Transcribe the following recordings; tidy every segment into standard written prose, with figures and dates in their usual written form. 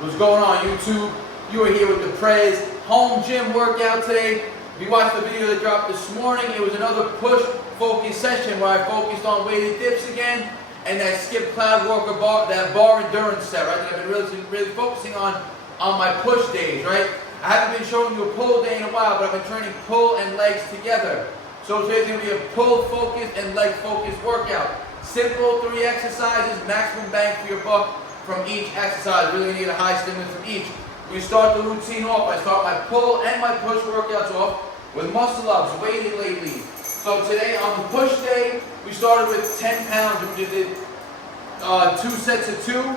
What's going on, YouTube? You are here with the Prez home gym workout today. If you watched the video that dropped this morning, it was another push focus session where I focused on weighted dips again and that skip cloud walker bar, that bar endurance set, right? That I've been really focusing on my push days, right? I haven't been showing you a pull day in a while, but I've been training pull and legs together. So today's going to be a pull focused and leg focused workout. Simple 3 exercises, maximum bang for your buck from each exercise. Really need a high stimulus from each. We start the routine off. I start my pull and my push workouts off with muscle ups, weighted lately. So today on the push day, we started with 10 pounds. We did 2 sets of 2,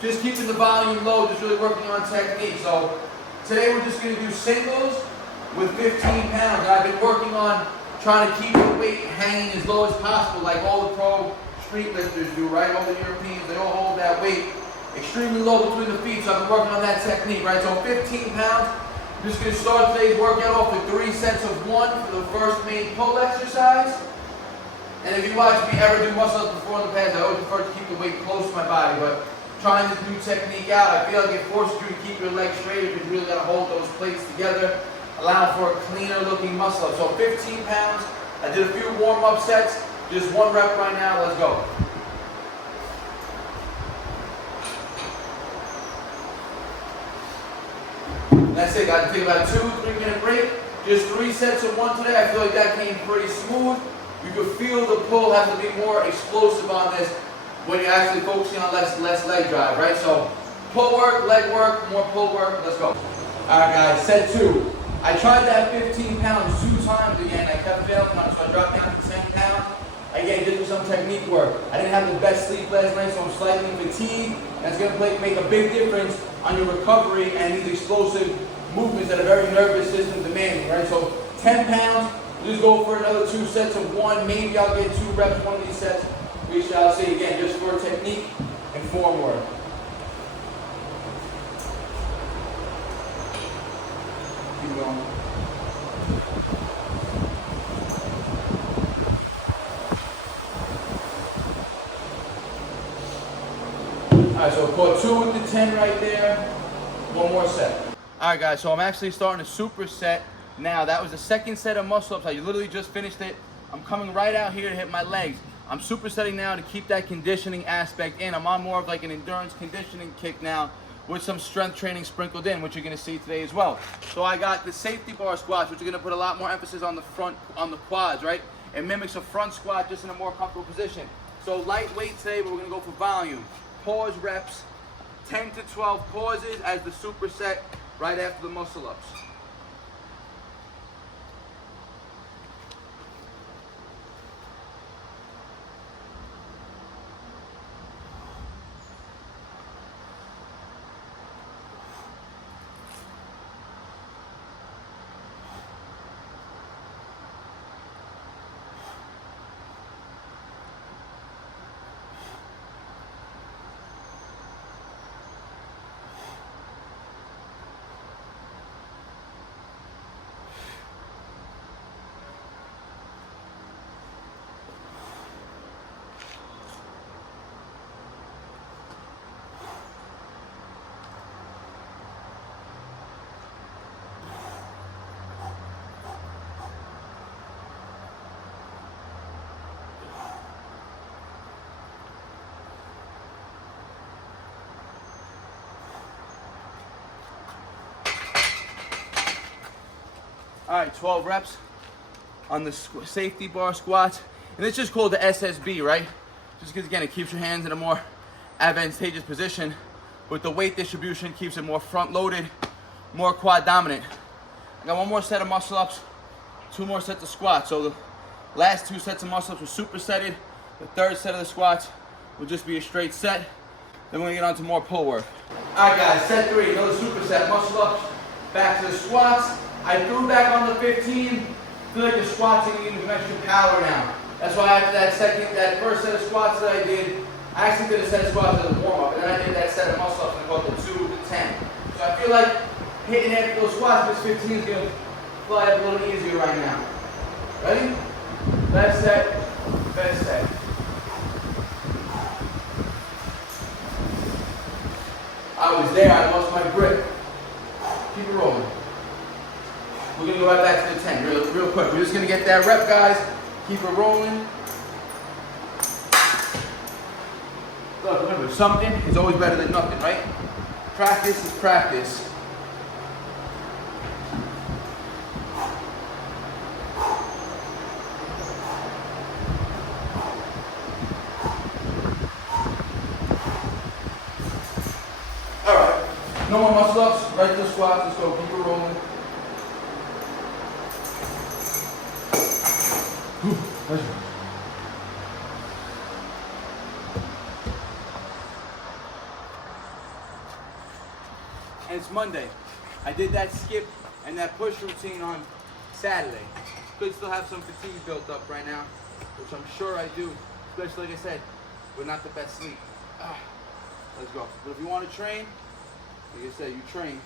just keeping the volume low, just really working on technique. So today we're just going to do singles with 15 pounds. I've been working on trying to keep the weight hanging as low as possible, like all the pro street lifters do, right? All the Europeans, they all hold that weight extremely low between the feet, so I've been working on that technique, right? So 15 pounds, I'm just going to start today's workout off with 3 sets of 1 for the first main pull exercise. And if you watch me ever do muscle ups before in the past, I always prefer to keep the weight close to my body, but trying this new technique out, I feel like it forces you to keep your legs straight because you really got to hold those plates together, allowing for a cleaner looking muscle up. So 15 pounds, I did a few warm up sets, just 1 rep right now, let's go. That's it, guys. Take about a 2-3 minute break. Just 3 sets of 1 today. I feel like that came pretty smooth. You can feel the pull has to be more explosive on this when you're actually focusing on less leg drive, right? So pull work, leg work, more pull work. Let's go. All right, guys. Set 2. I tried that 15 pounds 2 times again. I kept failing on it, so I dropped down to 10 pounds. Again, just do some technique work. I didn't have the best sleep last night, so I'm slightly fatigued. That's going to make a big difference on your recovery and these explosive movements that are very nervous system demanding, right? So 10 pounds, we'll just go for another 2 sets of 1. Maybe I'll get 2 reps one of these sets. We shall see. Again, just for technique and form work. Keep going. Alright, so caught 2 with the 10 right there. 1 more set. Alright guys, so I'm actually starting a superset now. That was the 2nd set of muscle ups. I literally just finished it. I'm coming right out here to hit my legs. I'm supersetting now to keep that conditioning aspect in. I'm on more of like an endurance conditioning kick now with some strength training sprinkled in, which you're going to see today as well. So I got the safety bar squats, which are going to put a lot more emphasis on the front, on the quads, right? It mimics a front squat just in a more comfortable position. So lightweight today, but we're going to go for volume. Pause reps, 10 to 12 pauses as the superset right after the muscle ups. All right, 12 reps on the safety bar squats. And it's just called the SSB, right? Just because, again, it keeps your hands in a more advantageous position. With the weight distribution, keeps it more front-loaded, more quad dominant. I got 1 more set of muscle ups, 2 more sets of squats. So the last 2 sets of muscle ups were supersetted. The 3rd set of the squats will just be a straight set. Then we're gonna get on to more pull work. All right, guys, set 3, another superset, muscle ups, back to the squats. I threw back on the 15. I feel like the squats are gonna give some extra power now. That's why after that first set of squats that I did, I actually did a set of squats as a warm-up, and then I did that set of muscle ups and I called it 2 to 10. So I feel like hitting after those squats, this 15 is gonna fly up a little easier right now. Ready? Left set, best set. I was there, I lost my grip. Keep it rolling. We're gonna go right back to the 10 real quick. We're just gonna get that rep, guys. Keep it rolling. Look, remember, something is always better than nothing, right? Practice is practice. All right, no more muscle ups, right to the squats. Let's go, keep it rolling. And it's Monday. I did that skip and that push routine on Saturday. Could still have some fatigue built up right now, which I'm sure I do, especially like I said, with not the best sleep. Let's go. But if you want to train, like I said, you train.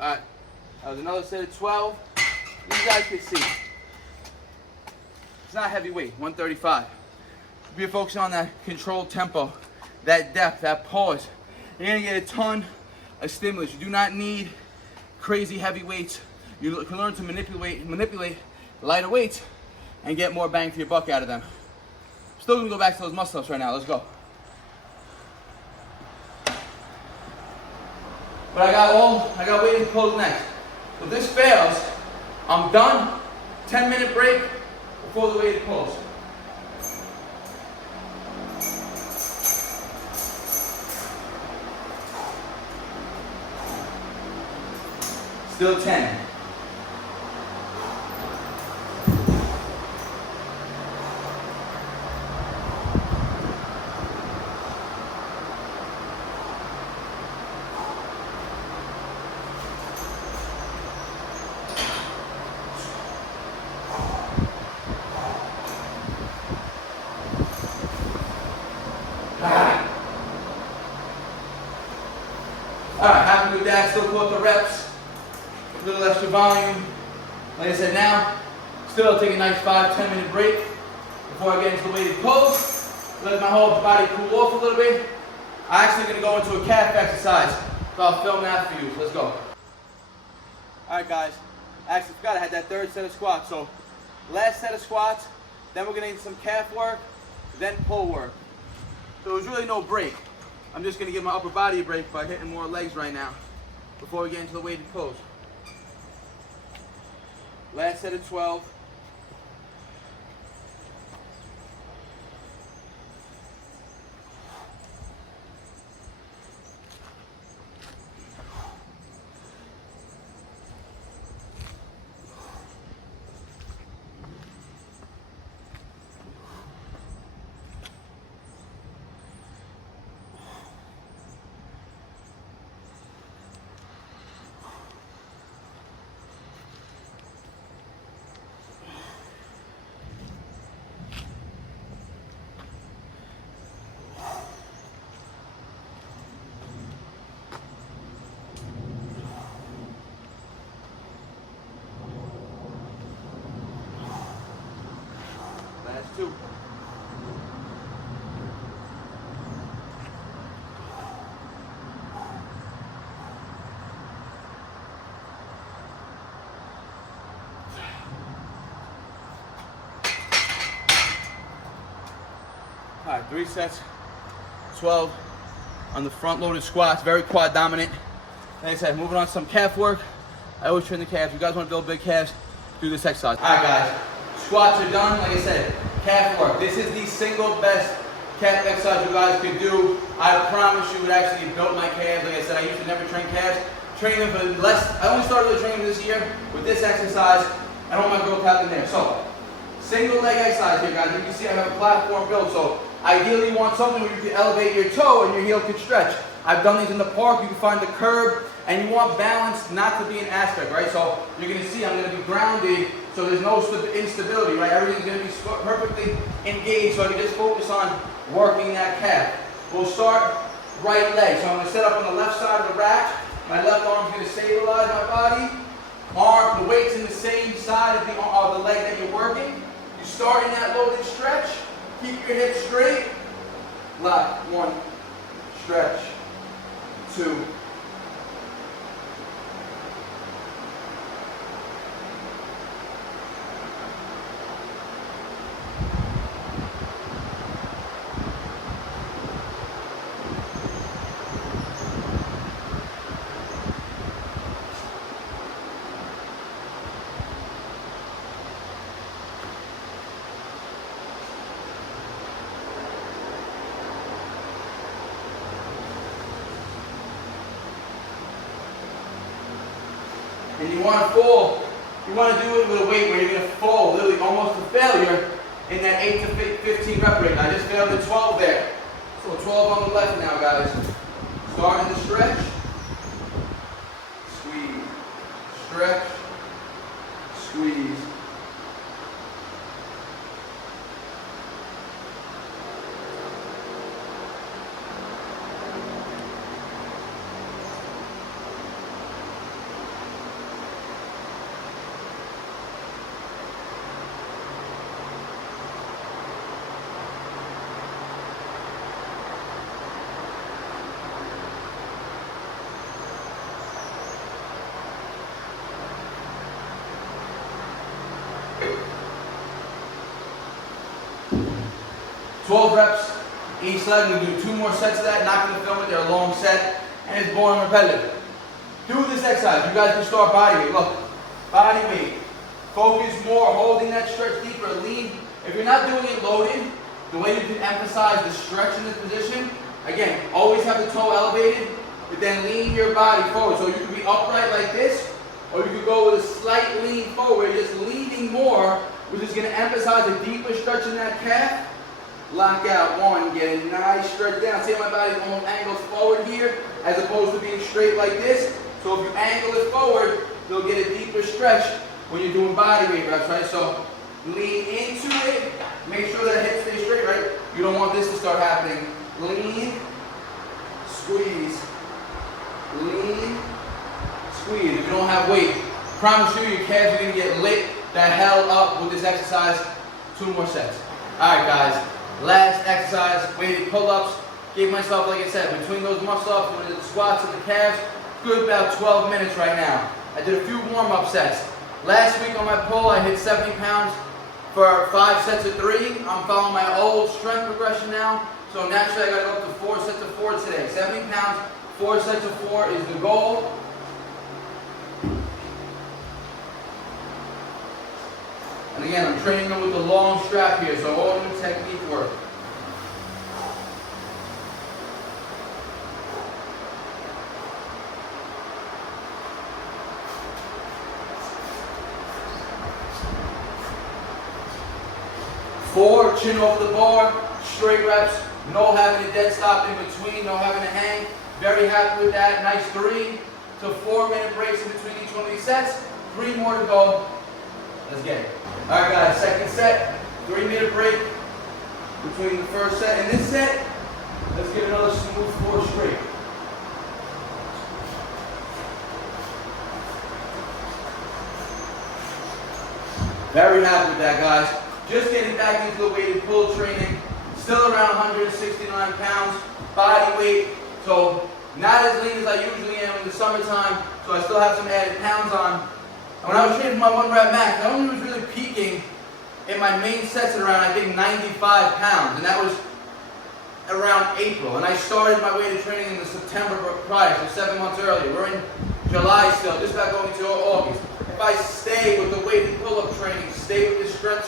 Alright, that was another set of 12. You guys can see. It's not heavy weight, 135. Be focusing on that controlled tempo, that depth, that pause. You're gonna get a ton of stimulus. You do not need crazy heavy weights. You can learn to manipulate lighter weights and get more bang for your buck out of them. Still gonna go back to those muscle ups right now. Let's go. But I got weighted pulls next. If this fails, I'm done. 10-minute break before the weighted pulls. Still 10. Alright, happy with that, still caught the reps, a little extra volume. Like I said, now, still take a nice 5-10 minute break before I get into the weighted pulls. Let my whole body cool off a little bit. I'm actually going to go into a calf exercise, so I'll film that for you. Let's go. Alright guys, I actually forgot I had that third set of squats. So, last set of squats, then we're going to need some calf work, then pull work. So there's really no break. I'm just going to give my upper body a break by hitting more legs right now before we get into the weighted pulls. Last set of 12. Last two. All right, 3 sets, 12 on the front loaded squats, very quad dominant. Like I said, moving on to some calf work. I always train the calves. You guys want to build big calves, do this exercise. All right, guys, squats are done. Like I said, calf work. This is the single best calf exercise you guys could do. I promise you, it actually built my calves. Like I said, I used to never train calves. Train them for less. I only started to train them this year with this exercise. I don't want my growth happening there. So, single leg exercise here, guys. You can see I have a platform built. So, ideally, you want something where you can elevate your toe and your heel can stretch. I've done these in the park. You can find the curb, and you want balance not to be an aspect, right? So, you're going to see I'm going to be grounded, so there's no instability, right? Everything's going to be perfectly engaged, so I can just focus on working that calf. We'll start right leg. So, I'm going to set up on the left side of the rack. My left arm is going to stabilize my body. The weight's in the same side of the leg that you're working. You start in that loaded stretch. Keep your hips straight. Lock. 1. Stretch. 2. And you want to fall, you want to do it with a weight where you're going to fall literally almost to failure in that 8 to 15 rep rate. I just failed at 12 there. So 12 on the left now, guys. Starting the stretch. Squeeze. Stretch. Squeeze. Reps each leg. We do 2 more sets of that. Not going to film it. They're a long set and it's boring and repetitive. Do this exercise. You guys can start body weight. Look, body weight. Focus more, holding that stretch deeper. Lean. If you're not doing it loaded, the way you can emphasize the stretch in this position, again, always have the toe elevated, but then lean your body forward. So you can be upright like this, or you could go with a slight lean forward, just leaning more, which is going to emphasize a deeper stretch in that calf. Lock out. 1, get a nice stretch down. See how my body's almost angled forward here, as opposed to being straight like this. So if you angle it forward, you'll get a deeper stretch when you're doing body weight reps, right? So lean into it. Make sure that hip stays straight, right? You don't want this to start happening. Lean, squeeze, lean, squeeze. If you don't have weight, promise you your calves are going to get lit the hell up with this exercise. 2 more sets. All right, guys. Last exercise, weighted pull-ups. Gave myself, like I said, between those muscle-ups and the squats and the calves, good about 12 minutes right now. I did a few warm-up sets. Last week on my pull, I hit 70 pounds for 5 sets of 3. I'm following my old strength progression now, so naturally I got to go up to 4 sets of 4 today. 70 pounds, 4 sets of 4 is the goal. And again, I'm training them with the long strap here, so all new technique work. Four, chin over the bar, straight reps, no having a dead stop in between, no having a hang. Very happy with that. Nice 3 to 4 minute breaks in between each one of these sets. 3 more to go. Let's get it. All right, guys, second set, 3-minute break between the first set and this set. Let's get another smooth 4 straight. Very happy with that, guys. Just getting back into the weighted pull training. Still around 169 pounds, body weight. So not as lean as I usually am in the summertime, so I still have some added pounds on. And when I was training for my 1 rep max, I only was really peaking in my main sets at around, I think, 95 pounds. And that was around April. And I started my weighted training in the September prior, so 7 months earlier. We're in July still, just about going into August. If I stay with the weighted pull-up training, stay with the stretch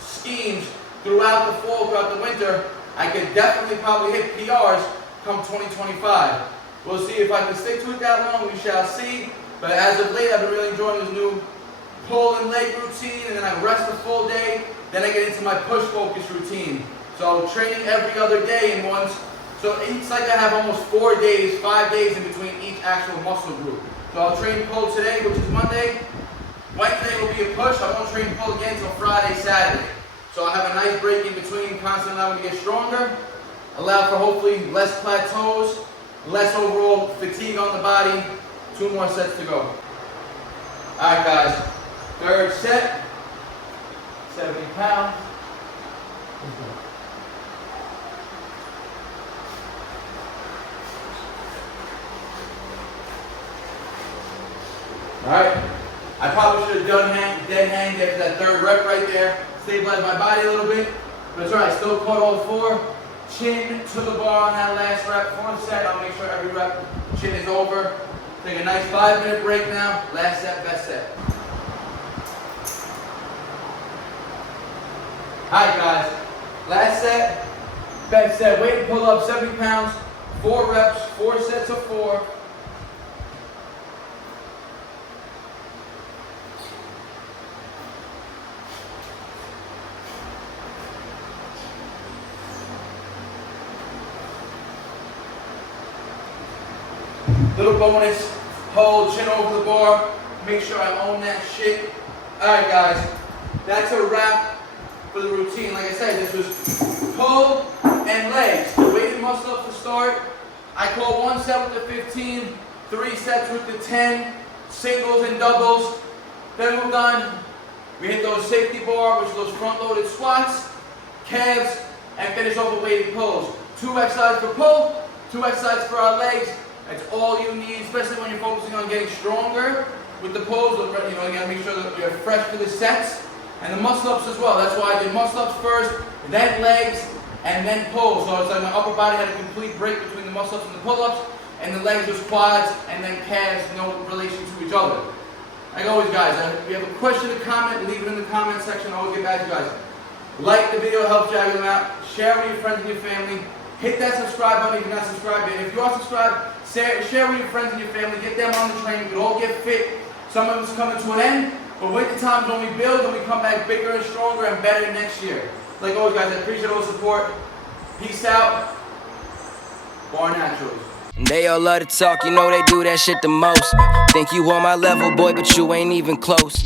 schemes throughout the fall, throughout the winter, I could definitely probably hit PRs come 2025. We'll see if I can stick to it that long, we shall see. But as of late, I've been really enjoying this new pull and leg routine, and then I rest a full day, then I get into my push focus routine. So training every other day in once. So it's like I have almost 4 days, 5 days in between each actual muscle group. So I'll train pull today, which is Monday. Wednesday will be a push. I won't train pull again until Friday, Saturday. So I'll have a nice break in between, constantly allowing to get stronger. Allow for hopefully less plateaus, less overall fatigue on the body. 2 more sets to go. Alright guys, third set, 70 pounds. Alright, I probably should have done dead hang after that third rep right there. Stabilized my body a little bit, but it's alright, still caught all 4. Chin to the bar on that last rep. 4th set, I'll make sure every rep chin is over. Take a nice 5-minute break now. Last set, best set. Alright guys, last set, best set. Weight pull up, 70 pounds, 4 reps, 4 sets of 4. Little bonus, hold chin over the bar, make sure I own that shit. Alright guys, that's a wrap for the routine. Like I said, this was pull and legs. Weighted muscle up to start. I call 1 set with the 15, 3 sets with the 10, singles and doubles. Then we're done. We hit those safety bar, which are those front loaded squats, calves, and finish off with weighted pulls. 2 exercises for pull, 2 exercises for our legs. That's all you need, especially when you're focusing on getting stronger with the pulls. You know, you gotta make sure that you're fresh for the sets. And the muscle ups as well. That's why I did muscle ups first, then legs, and then pulls. So it's like my upper body had a complete break between the muscle ups and the pull ups, and the legs was quads, and then calves, no relation to each other. Like always guys, if you have a question or comment, leave it in the comment section. I'll always get back to you guys. Like the video, help drag them out. Share with your friends and your family. Hit that subscribe button if you're not subscribed yet. If you are subscribed, share with your friends and your family. Get them on the train. We can all get fit. Some of us coming to an end, but winter times when we build and we come back bigger and stronger and better next year. Like always, guys, I appreciate all the support. Peace out. Barnaturals. They all love to talk, you know they do that shit the most. Think you on my level, boy, but you ain't even close.